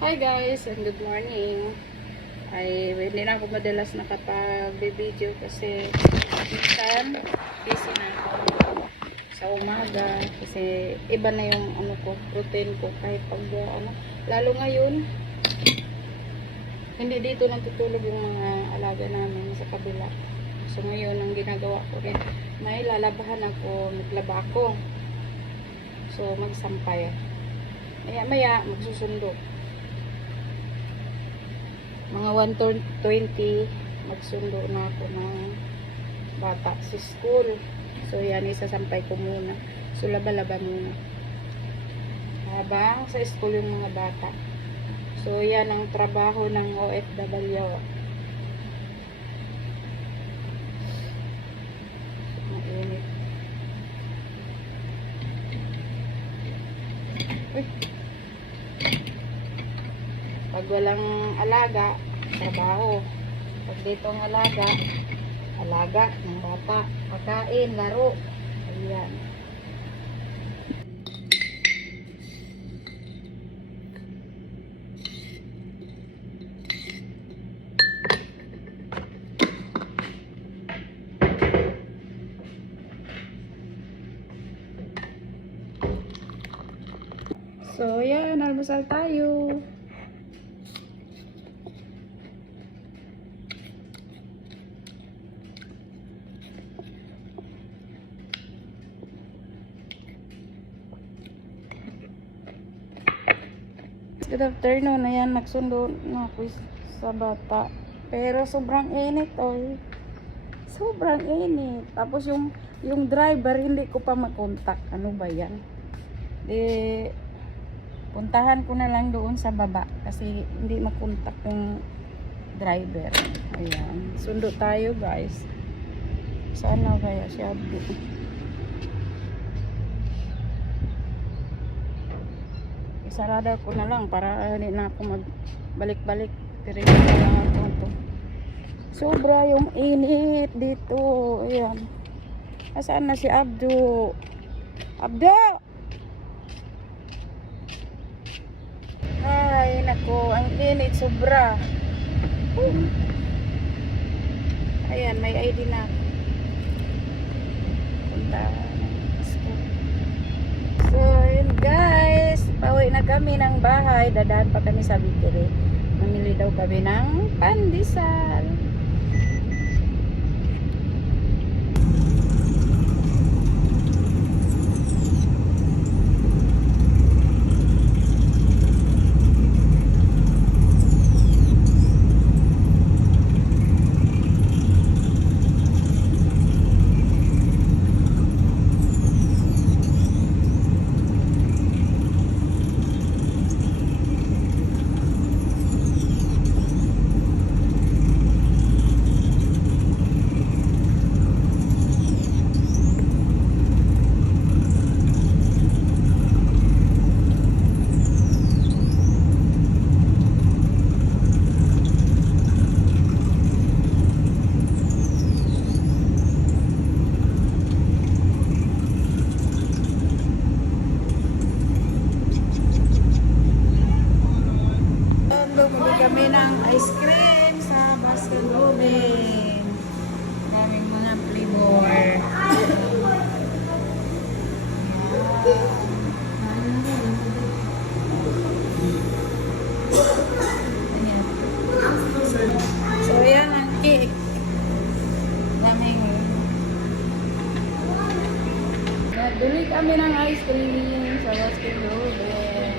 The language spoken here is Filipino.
Hi guys, and good morning. Ay, hindi na ako madalas nakapag-video kasi minsan busy na ako sa umaga kasi iba na yung ano ko, routine ko kahit pag ano, lalo ngayon hindi dito natutulog yung mga alaga namin sa kabila. So ngayon ang ginagawa ko rin, may lalabahan ako, naglaba ako. So magsampay. Maya maya magsusundo mga 1.20 magsundo na ako ng bata sa school. So yan isasampay ko muna. So laba-laba muna. Habang sa school yung mga bata. So yan ang trabaho ng OFW mainit. Uy pag walang alaga, trabaho. Pag dito ang alaga, alaga ng bata. Pagkain, laro. Ayan. So, yan. Almusal tayo. Good afternoon. Ayan, nagsundo na ako sa bata. Pero sobrang init, oy. Sobrang init. Tapos yung yung driver, hindi ko pa makontak. Ano ba yan? Di, puntahan ko na lang doon sa baba. Kasi hindi makontak yung driver. Ayan. Sundo tayo, guys. Sana kaya siya isarada ko na lang para hindi na ako magbalik-balik. Pero na lang ako sobra yung init dito. Ayan. Asaan na si Abdo Abdo ay nako ang init sobra. Ayan may ID na. Punta So, yun guys. Pauwi na kami ng bahay. Dadaan pa kami sa bakery. Mamili daw kami ng pandesal. Kami ng ice cream sa Baskin Robin. Maraming mga flavor. So, yan ang cake. Daming Bili kami ng ice cream sa Baskin Robin.